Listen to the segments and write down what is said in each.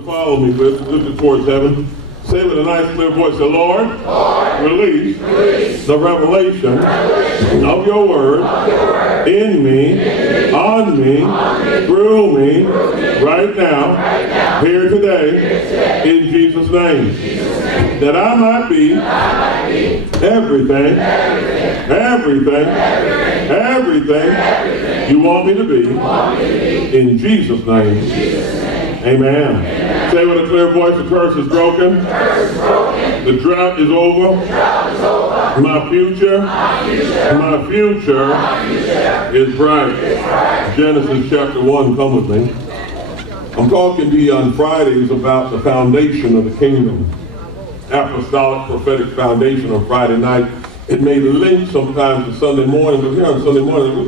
to follow me with, looking towards heaven. Say with a nice clear voice, the Lord, release the revelation of your word in me, on me, through me, right now, here today, in Jesus' name. That I might be everything you want me to be, in Jesus' name. Amen. Say with a clear voice, the curse is broken. The drought is over. My future is bright. Genesis chapter 1, come with me. I'm talking to you on Fridays about the foundation of the kingdom. Apostolic prophetic foundation on Friday night. It may link sometimes to Sunday morning, but here on Sunday morning,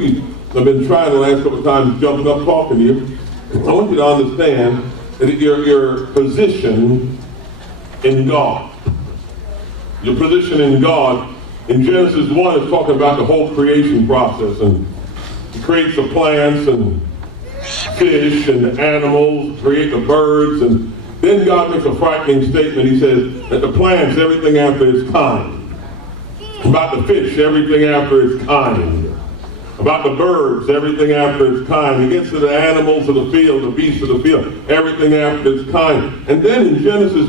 I've been trying the last couple of times jumping up talking to you. I want you to understand that your position in God. Your position in God, in Genesis 1, is talking about the whole creation process. And He creates the plants and fish and the animals, create the birds, and then God makes a frightening statement. He says that the plants, everything after its kind. About the fish, everything after its kind. About the birds, everything after its kind. He gets to the animals of the field, the beasts of the field, everything after its kind. And then in Genesis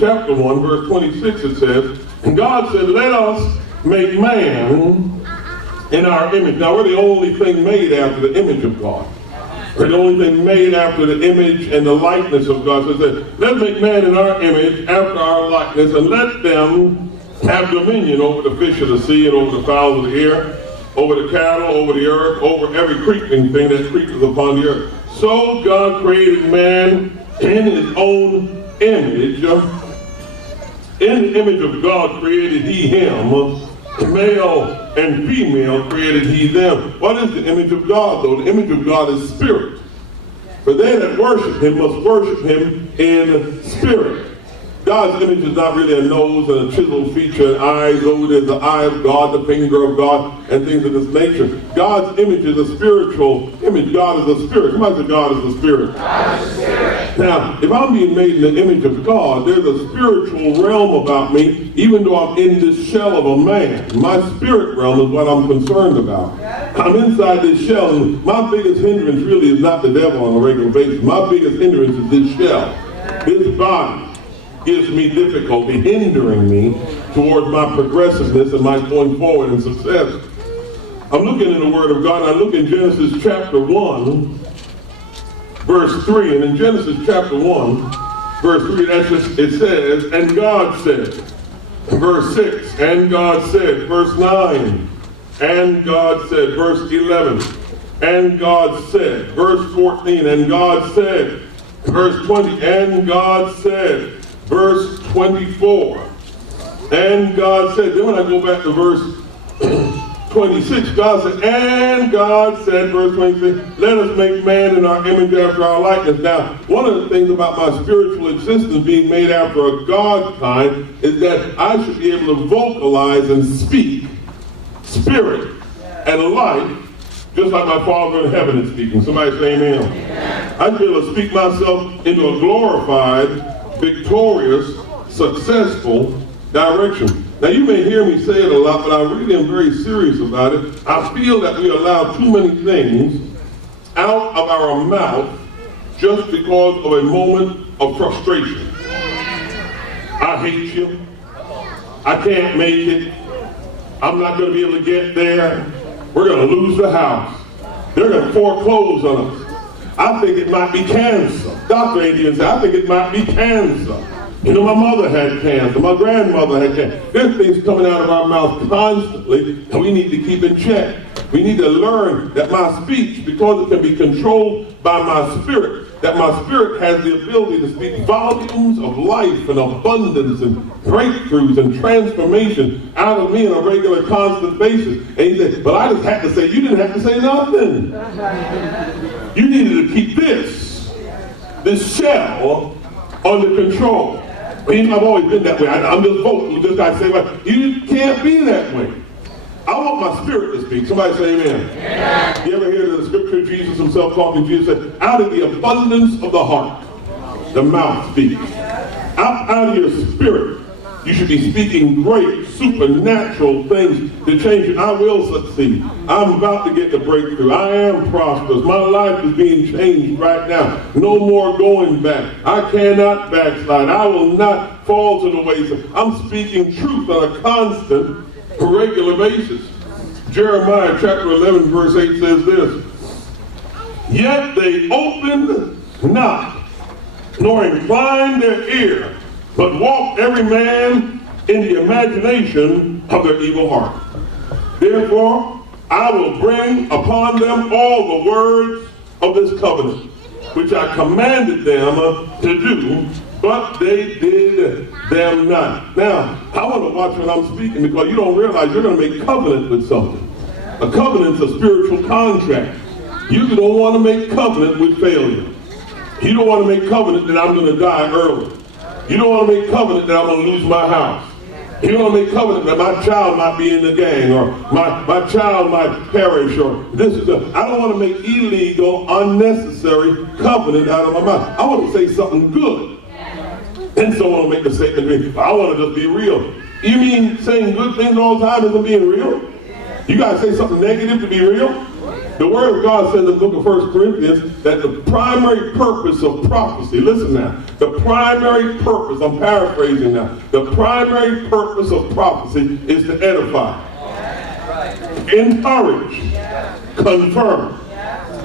chapter 1, verse 26, it says, and God said, let us make man in our image. Now, we're the only thing made after the image of God. We're the only thing made after the image and the likeness of God. So it says, let's make man in our image, after our likeness, and let them have dominion over the fish of the sea and over the fowls of the air, over the cattle, over the earth, over every creeping thing that creeps upon the earth. So God created man in his own image. In the image of God created he him. Male and female created he them. What is the image of God, though? The image of God is spirit. For they that worship him must worship him in spirit. God's image is not really a nose and a chiseled feature and eyes. Oh, there's the eye of God, the finger of God, and things of this nature. God's image is a spiritual image. God is a spirit. Somebody say God is a spirit. God is a spirit. Now, if I'm being made in the image of God, there's a spiritual realm about me, even though I'm in this shell of a man. My spirit realm is what I'm concerned about. I'm inside this shell, and my biggest hindrance really is not the devil on a regular basis. My biggest hindrance is this shell, this body. Gives me difficulty, hindering me towards my progressiveness and my going forward in success. I'm looking in the Word of God, and I look in Genesis chapter 1, verse 3. And in Genesis chapter 1, verse 3, it says, and God said. Verse 6, and God said. Verse 9, and God said. Verse 11, and God said. Verse 14, and God said. Verse 20, and God said. Verse 24, and God said, then when I go back to verse 26, God said, and God said, verse 26, let us make man in our image after our likeness. Now, one of the things about my spiritual existence being made after a God kind is that I should be able to vocalize and speak spirit and life just like my Father in heaven is speaking. Somebody say amen. I should be able to speak myself into a glorified, victorious, successful direction. Now you may hear me say it a lot, but I really am very serious about it. I feel that we allow too many things out of our mouth just because of a moment of frustration. I hate you. I can't make it. I'm not going to be able to get there. We're going to lose the house. They're going to foreclose on us. I think it might be cancer. Dr. Adrian said, I think it might be cancer. You know, my mother had cancer. My grandmother had cancer. There's things coming out of our mouth constantly, and we need to keep in check. We need to learn that my speech, because it can be controlled by my spirit, that my spirit has the ability to speak volumes of life and abundance and breakthroughs and transformation out of me on a regular, constant basis. And he said, but I just had to say, you didn't have to say nothing. You needed to keep this shell under control. But I've always been that way. I'm just vocal. Just got to say, well, you can't be that way. I want my spirit to speak. Somebody say amen. Amen. You ever hear the scripture, Jesus himself talking? Jesus said, out of the abundance of the heart, the mouth speaks. Out of your spirit, you should be speaking great supernatural things to change it. I will succeed. I'm about to get the breakthrough. I am prosperous. My life is being changed right now. No more going back. I cannot backslide. I will not fall to the wayside. I'm speaking truth on a constant, regular basis. Jeremiah chapter 11 verse 8 says this, yet they opened not, nor inclined their ear, but walked every man in the imagination of their evil heart. Therefore, I will bring upon them all the words of this covenant, which I commanded them to do, but they did them not. Now, I want to watch when I'm speaking, because you don't realize you're going to make covenant with something. A covenant's a spiritual contract. You don't want to make covenant with failure. You don't want to make covenant that I'm going to die early. You don't want to make covenant that I'm going to lose my house. You don't want to make covenant that my child might be in the gang, or my child might perish, or I don't want to make illegal, unnecessary covenant out of my mouth. I want to say something good. Then someone will make a statement to me, I want to just be real. You mean saying good things all the time isn't being real? You got to say something negative to be real? The Word of God says in the book of 1 Corinthians that the primary purpose of prophecy, listen now, the primary purpose, I'm paraphrasing now, the primary purpose of prophecy is to edify, encourage, confirm.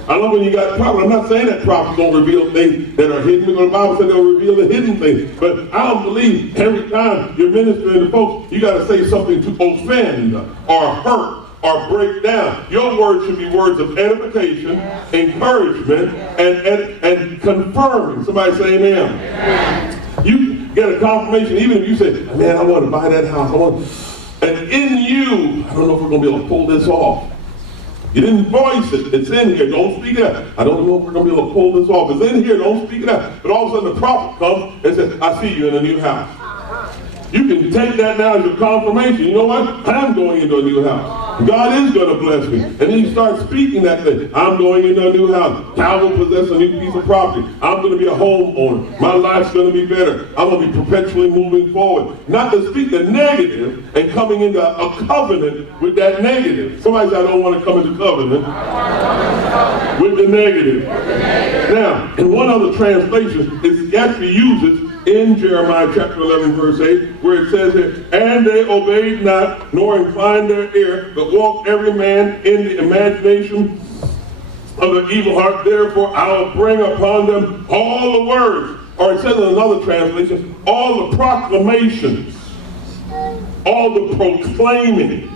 I love when you got prophets. I'm not saying that prophets don't reveal things that are hidden, because the Bible said they'll reveal the hidden things. But I don't believe every time you're ministering to folks, you got to say something to offend or hurt or break down. Your words should be words of edification, encouragement, and confirming. Somebody say amen. You get a confirmation, even if you say, man, I want to buy that house. And in you, I don't know if we're going to be able to pull this off. You didn't voice it. It's in here. Don't speak it out. I don't know if we're going to be able to pull this off. It's in here. Don't speak it out. But all of a sudden the prophet comes and says, I see you in a new house. You can take that now as your confirmation. You know what? I'm going into a new house. God is going to bless me. And then you start speaking that thing. I'm going into a new house. I will possess a new piece of property. I'm going to be a homeowner. My life's going to be better. I'm going to be perpetually moving forward. Not to speak the negative and coming into a covenant with that negative. Somebody said, I don't want to come into covenant with the negative. Now, in one other translation, it actually uses in Jeremiah chapter 11 verse 8, where it says here, and they obeyed not, nor inclined their ear, but walked every man in the imagination of the evil heart. Therefore I will bring upon them all the words, or it says in another translation, all the proclamations, all the proclaiming.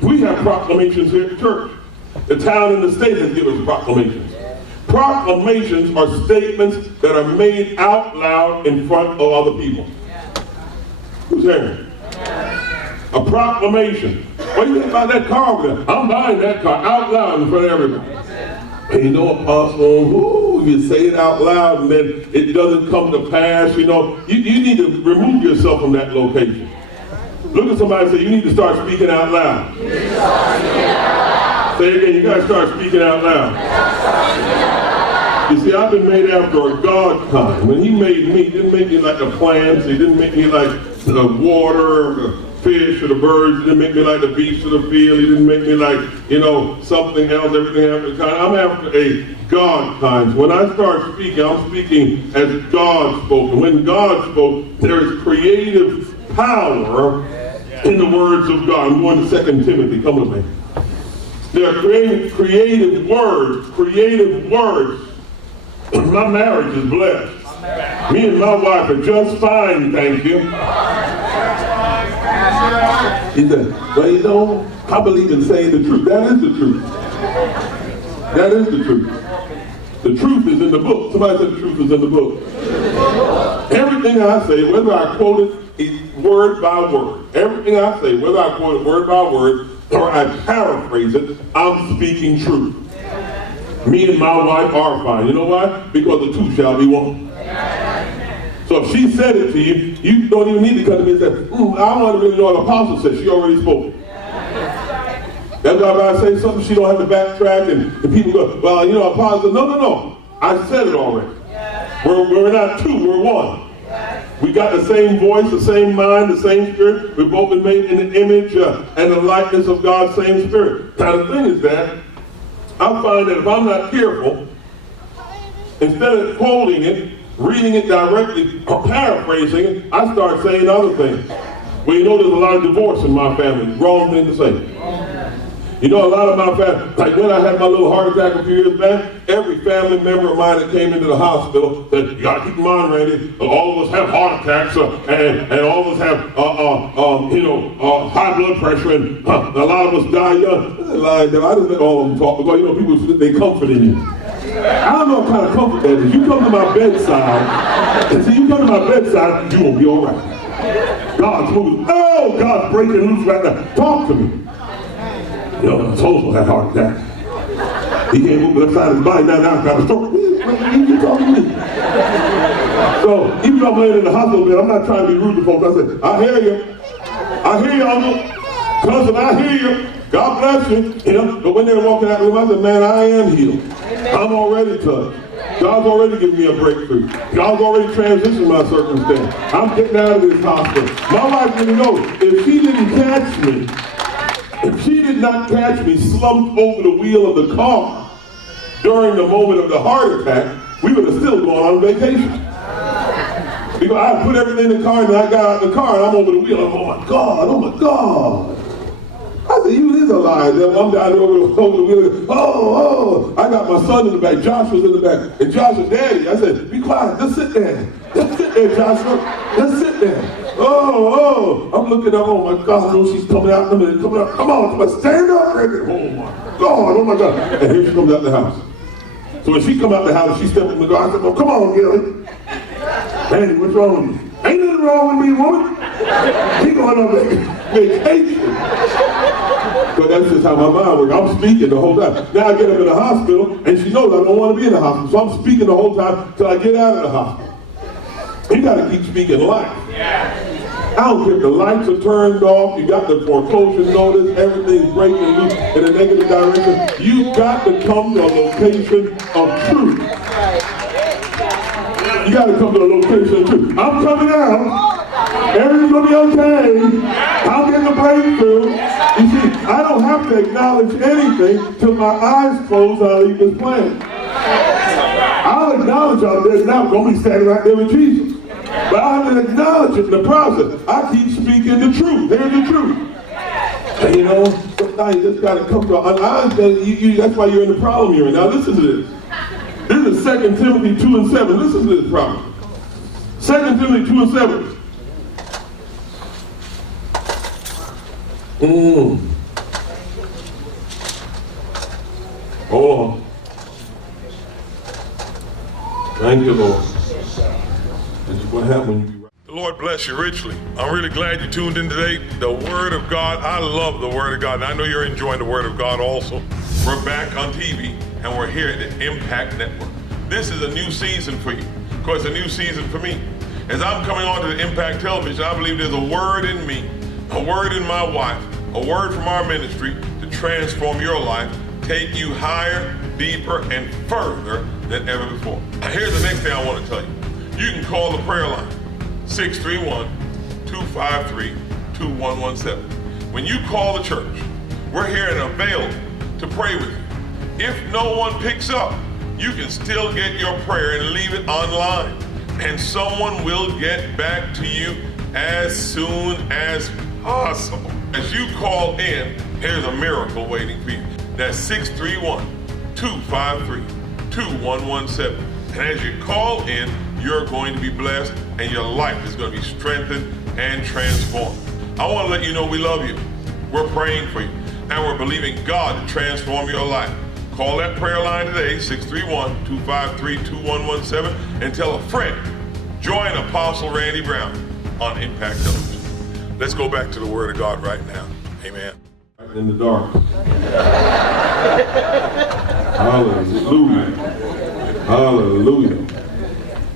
We have proclamations here at church. The town and the state has given us proclamations. Proclamations are statements that are made out loud in front of other people. Who's hearing? A proclamation. What do you think about that car over there? I'm buying that car out loud in front of everybody. And you know, Apostle, you say it out loud and then it doesn't come to pass. You know, you need to remove yourself from that location. Look at somebody and say, you need to start speaking out loud. Say it again, you got to start speaking out loud. You see, I've been made after a God kind. When he made me, he didn't make me like the plants. He didn't make me like the water, or the fish, or the birds. He didn't make me like the beasts of the field. He didn't make me like, you know, something else, everything after kind. I'm after a God kind. When I start speaking, I'm speaking as God spoke. And when God spoke, there is creative power in the words of God. I'm going to 2 Timothy. Come with me. There are creative words. My marriage is blessed. Me and my wife are just fine, thank you. He said, well, you know, I believe in saying the truth. That is the truth. That is the truth. The truth is in the book. Somebody said the truth is in the book. Everything I say, whether I quote it word by word, everything I say, whether I quote it word by word or I paraphrase it, I'm speaking truth. Me and my wife are fine. You know why? Because the two shall be one. So if she said it to you, you don't even need to come to me and say, I want to really know what the apostle said. She already spoke it. That's why if I say something, she don't have to backtrack and people go, well, you know, apostle, no. I said it already. We're not two, we're one. We got the same voice, the same mind, the same spirit. We've both been made in the image and the likeness of God's same spirit. Now the thing is that I find that if I'm not careful, instead of quoting it, reading it directly, or paraphrasing it, I start saying other things. Well, you know there's a lot of divorce in my family. Wrong thing to say. You know, a lot of my family, like when I had my little heart attack a few years back, every family member of mine that came into the hospital said, you got to keep in mind, Randy, all of us have heart attacks and all of us have, high blood pressure and a lot of us die young. I just let all of them talk because, people, they comfort in you. I don't know what kind of comfort that is. You come to my bedside, and see, you come to my bedside, you won't be all right. God's moving. Oh, God's breaking loose right now. Talk to me. My soul had a heart attack. He can't move the side of his body. Now I've got a stroke. You talking to me? So, even though I'm laying in the hospital bed, I'm not trying to be rude to folks. I said, I hear you. I hear you, Uncle. Cousin, I hear you. God bless you. But when they were walking out of the room, I said, man, I am healed. I'm already touched. God's already given me a breakthrough. God's already transitioned my circumstance. I'm getting out of this hospital. My wife didn't know. If she didn't catch me, if she did not catch me slumped over the wheel of the car during the moment of the heart attack, we would have still gone on vacation. Because I put everything in the car and I got out of the car and I'm over the wheel. I'm, oh my God. I said, you is a lie. I'm down there over the wheel. Oh, I got my son in the back. Joshua's in the back. And Joshua's daddy. I said, be quiet. Just sit there. Just sit there, Joshua. Just sit there. Oh, I'm looking up. Oh my God, she's coming out in a minute. Come on, stand up. Oh my God. And here she comes out the house. So when she come out the house, she stepped in the car. I said, oh, come on, Gilly. Randy, what's wrong with you? Ain't nothing wrong with me, woman. He going on vacation. But that's just how my mind works. I'm speaking the whole time. Now I get up in the hospital, and she knows I don't want to be in the hospital. So I'm speaking the whole time till I get out of the hospital. You got to keep speaking life. I don't care if the lights are turned off, you got the foreclosure notice, everything's breaking loose in a negative direction. You got to come to a location of truth. You got to come to a location of truth. I'm coming out. Everything's going to be okay. I'm getting a breakthrough. You see, I don't have to acknowledge anything till my eyes close and I leave this planet. I'll acknowledge I'm dead now. I'm going to be standing right there with Jesus. But I have to acknowledge it in the process. I keep speaking the truth. There's the truth. And sometimes you just got to come to that's why you're in the problem you're in. Now listen to this. This is 2 Timothy 2:7. Listen to this problem. 2 Timothy 2:7. Hold on. Thank you, Lord. This is what happened when you be right. The Lord bless you richly. I'm really glad you tuned in today. The Word of God, I love the Word of God. And I know you're enjoying the Word of God also. We're back on TV, and we're here at the Impact Network. This is a new season for you. Of course, a new season for me. As I'm coming on to the Impact Television, I believe there's a word in me, a word in my wife, a word from our ministry to transform your life, take you higher, deeper, and further than ever before. Now, here's the next thing I want to tell you. You can call the prayer line, 631-253-2117. When you call the church, we're here and available to pray with you. If no one picks up, you can still get your prayer and leave it online. And someone will get back to you as soon as possible. As you call in, here's a miracle waiting for you. That's 631-253-2117. And as you call in, you're going to be blessed and your life is going to be strengthened and transformed. I want to let you know we love you. We're praying for you and we're believing God to transform your life. Call that prayer line today, 631-253-2117, and tell a friend, join Apostle Randy Brown on Impact Television. Let's go back to the Word of God right now. Amen. In the dark. Hallelujah. Hallelujah.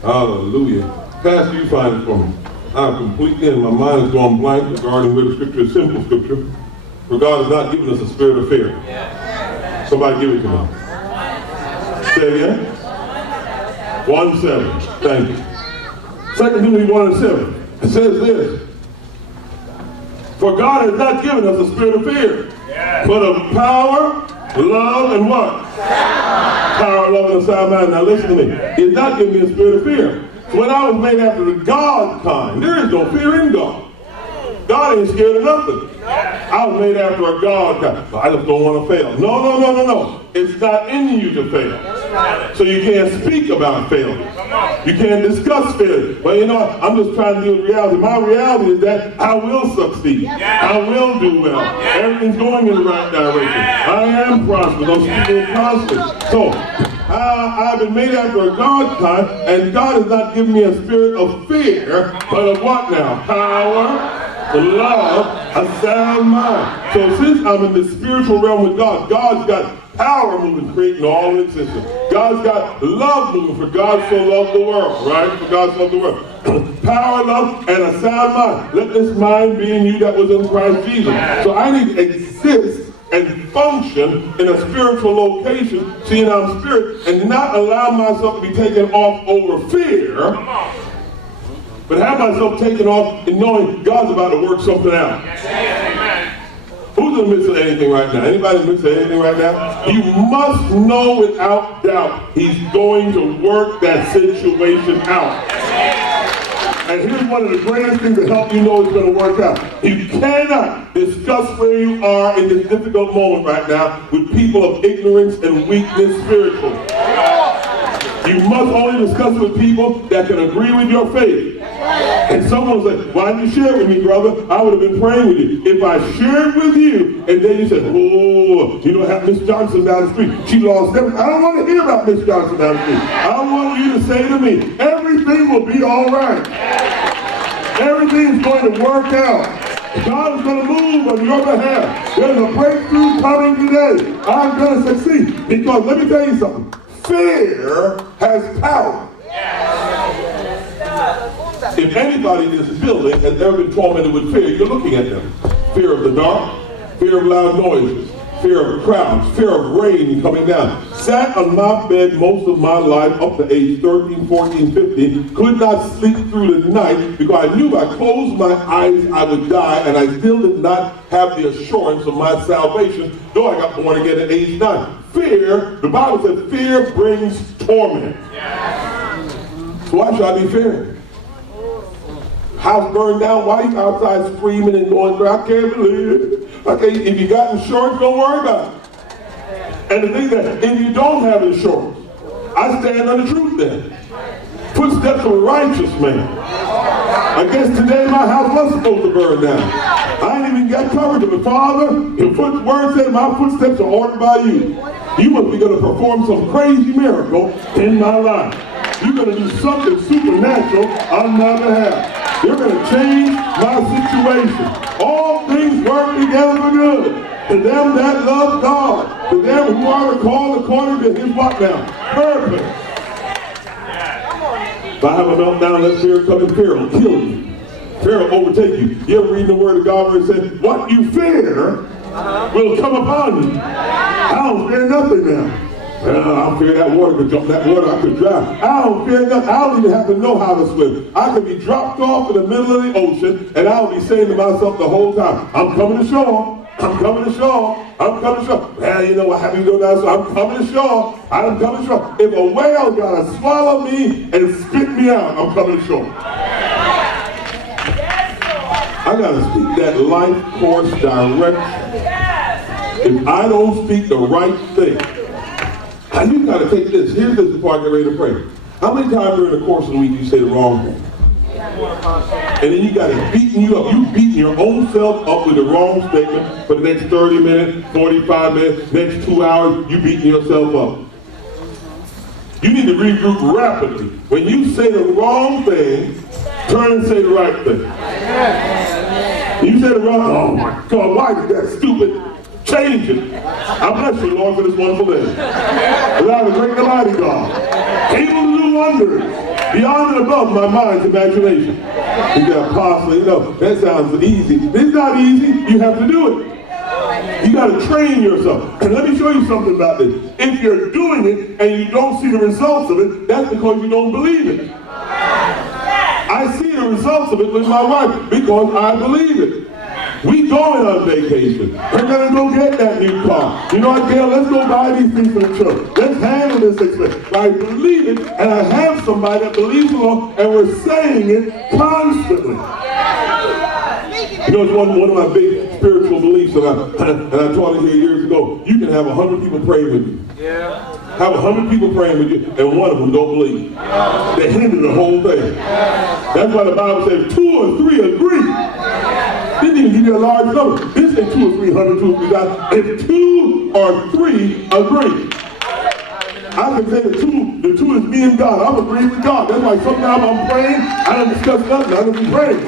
Hallelujah. Pastor, you find it for me. I'm completely in. My mind is going blank regarding where the scripture is simple scripture. For God has not given us a spirit of fear. Somebody give it to me. Say again. 1:7. Thank you. 2 Timothy 1:7. It says this. For God has not given us a spirit of fear, but of power, love, and what? Power, love, and a sound mind. Now listen to me. He's not giving me a spirit of fear. So when I was made after the God kind, there is no fear in God. God ain't scared of nothing. I was made after a God kind. I just don't want to fail. No. It's not in you to fail. So you can't speak about failure. You can't discuss failure. But you know what? I'm just trying to deal with reality. My reality is that I will succeed. I will do well. Everything's going in the right direction. I am prosperous. I'm still prosperous. So I've been made after a God kind, and God has not given me a spirit of fear, but of what now? Power, love, a sound mind. So since I'm in the spiritual realm with God, God's got power moving, creating all in existence. God's got love moving, for God so loved the world, right? For God so loved the world. Power, love, and a sound mind. Let this mind be in you that was in Christ Jesus. So I need to exist and function in a spiritual location, seeing I'm spirit, and not allow myself to be taken off over fear, but have myself taken off in knowing God's about to work something out. Who's in the midst of anything right now? Anybody in the midst of anything right now? You must know without doubt He's going to work that situation out. And here's one of the greatest things to help you know it's going to work out. You cannot discuss where you are in this difficult moment right now with people of ignorance and weakness spiritually. You must only discuss it with people that can agree with your faith. And someone will say, why didn't you share it with me, brother? I would have been praying with you. If I shared with you, and then you said, oh, you know what happened to Miss Johnson down the street? She lost everything. I don't want to hear about Miss Johnson down the street. I want you to say to me, everything will be all right. Everything's going to work out. God is going to move on your behalf. There's a breakthrough coming today. I'm going to succeed. Because let me tell you something. Fear has power. If anybody in this building has ever been tormented with fear, you're looking at them. Fear of the dark, fear of loud noises, fear of crowds, fear of rain coming down. Sat on my bed most of my life up to age 13, 14, 15. Could not sleep through the night because I knew if I closed my eyes I would die, and I still did not have the assurance of my salvation, though I got born again at age 9. Fear, the Bible says fear brings torment. So why should I be fearing? House burned down, why are you outside screaming and going through? I can't believe it. Okay, if you got insurance, don't worry about it. And the thing that, if you don't have insurance, I stand on the truth then. Footsteps of a righteous man. I guess today my house was supposed to burn down. I ain't even got covered, but Father, your word said my footsteps are ordered by you. You must be going to perform some crazy miracle in my life. You're going to do something supernatural on my behalf. You're going to change my situation. All things work together for good. To them that love God. To them who are called according to His what now? Purpose. If I have a meltdown, let fear come, and fear will kill you. Fear will overtake you. You ever read the word of God where it says, what you fear will come upon you. I don't fear nothing now. I don't fear that water could jump, that water I could drown. I don't fear nothing. I don't even have to know how to swim. I could be dropped off in the middle of the ocean, and I'll be saying to myself the whole time, I'm coming to shore. I'm coming to shore. I'm coming to shore. Well, you know what happens to go down, so I'm coming to shore. I'm coming to shore. If a whale gotta swallow me and spit me out, I'm coming to shore. I gotta speak that life course direction. If I don't speak the right thing, and you gotta take this. Here's this before I get ready to pray. How many times during the course of the week you say the wrong thing? And then you got it beating you up. You beating your own self up with the wrong statement for the next 30 minutes, 45 minutes, next 2 hours, you beating yourself up. You need to regroup rapidly. When you say the wrong thing, turn and say the right thing. You say the wrong, oh my God, why is that stupid? Change it. I bless you, Lord, for this wonderful day. Allow the great and mighty God, able to do wonders beyond and above my mind's imagination. You got possibly, you know, that sounds easy. It's not easy. You have to do it. You got to train yourself. And let me show you something about this. If you're doing it and you don't see the results of it, that's because you don't believe it. I see the results of it with my wife because I believe it. We going on vacation. We're going to go get that new car. You know what, Gail? Let's go buy these things for the church. Let's handle this expense. I believe it, and I have somebody that believes along, and we're saying it constantly. You know, it's one of my big spiritual beliefs, and I taught it here years ago. You can have 100 people praying with you. Yeah. Have 100 people praying with you, and one of them don't believe. They hinder the whole thing. That's why the Bible says 2 or 3 agree. Didn't even give you a large number. This ain't 2 or 300, 2 or 3,000. If 2 or 3 agree. I can say the two is me and God. I'm agreeing with God. That's why sometimes I'm praying, I don't discuss nothing, I don't be praying.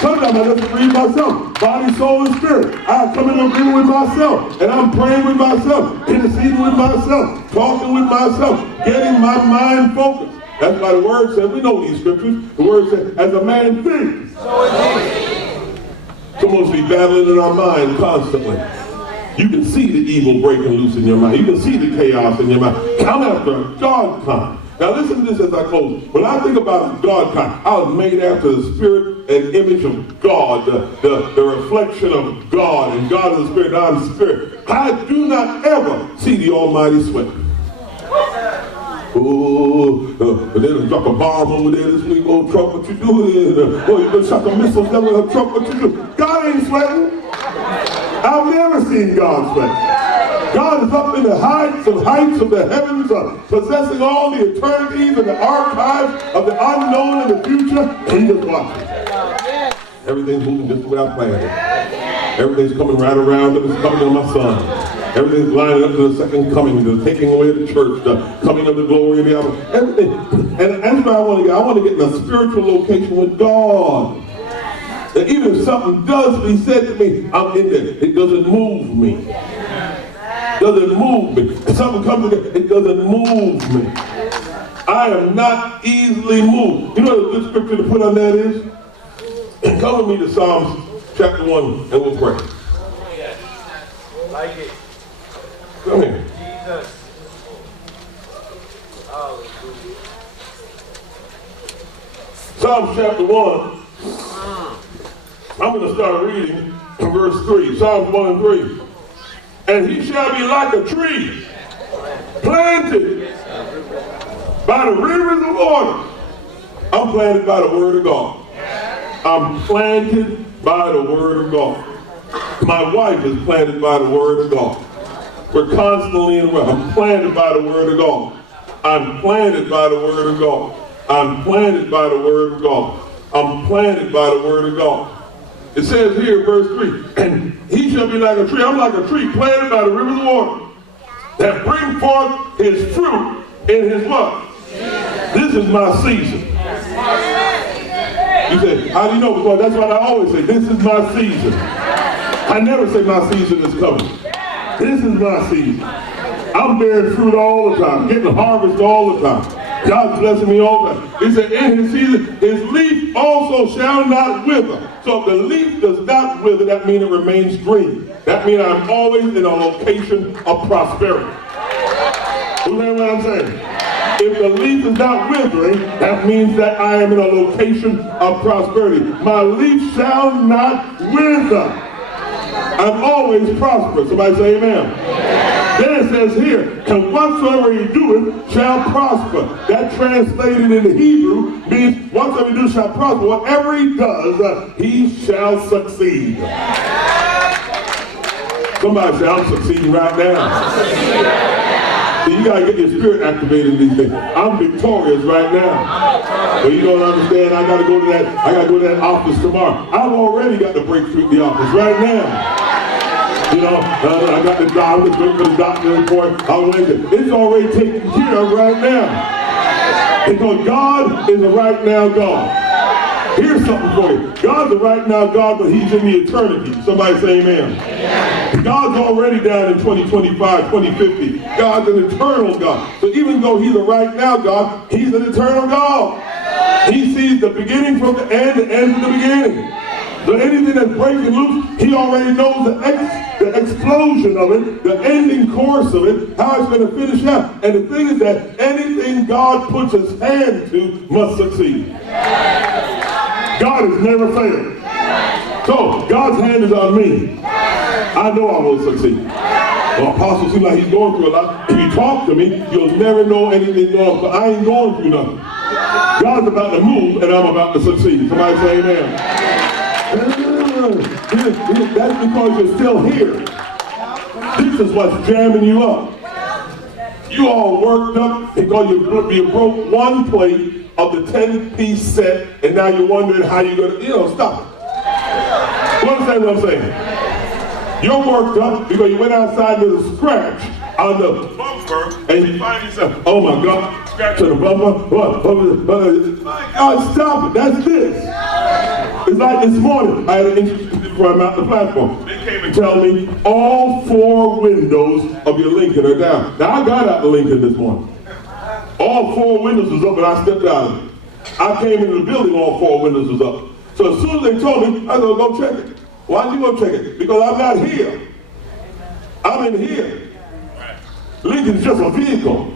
Sometimes I just agree with myself. Body, soul, and spirit. I come in agreement with myself. And I'm praying with myself, interceding with myself, talking with myself, getting my mind focused. That's why the word says, we know these scriptures, the word says, as a man thinks, so is he. Someone's be battling in our mind constantly. You can see the evil breaking loose in your mind. You can see the chaos in your mind. Come after a God kind. Now listen to this as I close. When I think about God kind, I was made after the spirit and image of God, the reflection of God, and God is the spirit, and I'm the spirit. I do not ever see the Almighty sweat. Oh, they done drop a bomb over there this week. Oh, Trump, what you doing? Oh, you done shot the missiles down with Trump, what you doing? God ain't sweating. I've never seen God sweat. God is up in the heights of the heavens, possessing all the eternities and the archives of the unknown and the future, and he just watches. Everything's moving just the way I planned it. Everything's coming right around, and it's coming on my son. Everything's lining up to the second coming, the taking away of the church, the coming of the glory of the hour. Everything. And that's where I want to get. I want to get in a spiritual location with God. That even if something does be said to me, I'm in there. It doesn't move me. It doesn't move me. If something comes to me, it doesn't move me. I am not easily moved. You know what a good scripture to put on that is? Come with me to Psalms chapter 1 and we'll pray. Like it. Come here. Jesus. Psalms chapter 1. I'm going to start reading in verse 3. Psalms 1 and 3. And he shall be like a tree planted by the rivers of water. I'm planted by the word of God. I'm planted by the word of God. My wife is planted by the word of God. We're constantly in the word. I'm planted by the word of God. I'm planted by the word of God. I'm planted by the word of God. I'm planted by the word of God. It says here, verse 3, and he shall be like a tree. I'm like a tree planted by the rivers of water that bring forth his fruit in his what? This is my season. You say, how do you know? Because that's what I always say. This is my season. I never say my season is coming. This is my season. I'm bearing fruit all the time, getting harvest all the time. God's blessing me all the time. He said, in his season, his leaf also shall not wither. So if the leaf does not wither, that means it remains green. That means I'm always in a location of prosperity. You know what I'm saying? If the leaf is not withering, that means that I am in a location of prosperity. My leaf shall not wither. I'm always prosperous. Somebody say amen. Then it says here, and whatsoever he doeth shall prosper. That translated into Hebrew means whatsoever he doeth shall prosper. Whatever he does, he shall succeed. Somebody say, I'm succeeding right now. So you gotta get your spirit activated in these things. I'm victorious right now. But you don't understand, I gotta go to that office tomorrow. I've already got the breakthrough in the office right now. You know, I got the doctor, waiting for the doctor report. It's already taken care of right now. Because God is a right now God. Here's something for you. God's a right now God, but he's in the eternity. Somebody say amen. God's already down in 2025, 2050. God's an eternal God. So even though he's a right now God, he's an eternal God. He sees the beginning from the end from the beginning. So anything that's breaking loose, he already knows the explosion of it, the ending course of it, how it's going to finish out. And the thing is that anything God puts his hand to must succeed. God has never failed. So God's hand is on me. I know I will succeed. Well, Apostle seems like he's going through a lot. If you talk to me, you'll never know anything wrong. But I ain't going through nothing. God's about to move, and I'm about to succeed. Somebody say amen. That's because you're still here. This is what's jamming you up. You all worked up because you broke one plate of the 10-piece set, and now you're wondering how you're going to, stop it. You understand what I'm saying? You're worked up because you went outside and there's a scratch on the bumper, and you find yourself, oh my God, scratch on the bumper. My God, stop it. That's this. It's like this morning, I had an interesting before I'm out the platform. They came and tell me all 4 windows of your Lincoln are down. Now I got out the Lincoln this morning. All 4 windows was up and I stepped out of it. I came into the building, all 4 windows was up. So as soon as they told me, I said, go check it. Why did you go check it? Because I'm not here. I'm in here. Lincoln's just a vehicle.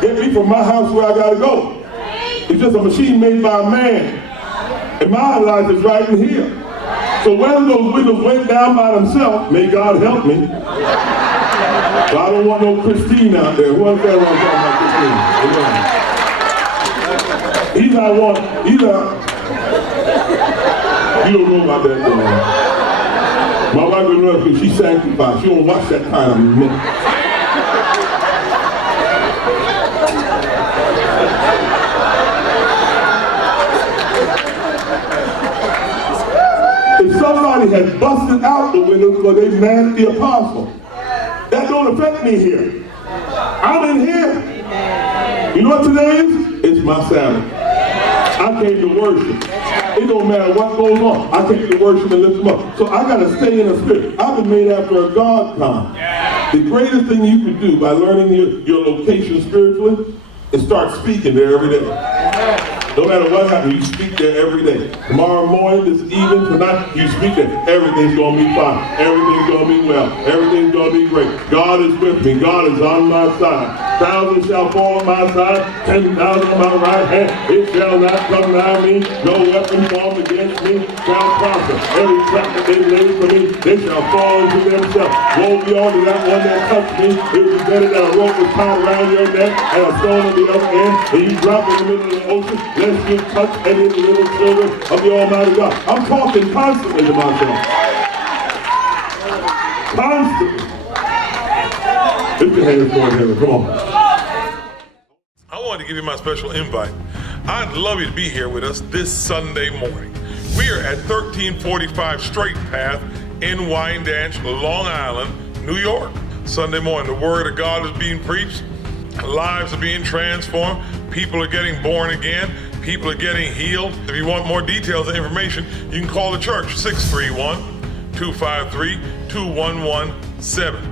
Get me from my house where I gotta go. It's just a machine made by a man. And my life is right in here. So whether those windows went down by themselves, may God help me. But I don't want no Christine out there. Who else ever talking about Christine? Either I want, you don't know about that thing. My wife will know because she's sanctified. She don't watch that kind of mess. If somebody had busted out the windows because they mad at the apostle, that don't affect me here. I'm in here. You know what today is? It's my Sabbath. I came to worship. It don't matter what goes on. I came to worship and lift them up. So I got to stay in the spirit. I've been made after a God kind. The greatest thing you can do by learning your location spiritually is start speaking there every day. No matter what happens, you speak there every day. Tomorrow morning, this evening, tonight, you speak there. Everything's going to be fine. Everything's going to be well. Everything's going to be great. God is with me. God is on my side. 1,000 shall fall on my side, 10,000 on my right hand. It shall not come nigh me. No weapon formed against me shall prosper. Every trap that they laid for me, they shall fall into themselves. Woe be all to that one that touched me. It would be better than a rope was tied around your neck and a stone on the other end, and you drop in the middle of the ocean. Lest you touch any of the little children of the Almighty God. I'm talking constantly to myself. Constantly. Lift your hands toward heaven. Come on. I wanted to give you my special invite. I'd love you to be here with us this Sunday morning. We are at 1345 Straight Path in WYANDANCH, Long Island, New York. Sunday morning, the Word of God is being preached. Lives are being transformed. People are getting born again. People are getting healed. If you want more details and information, you can call the church, 631-253-2117.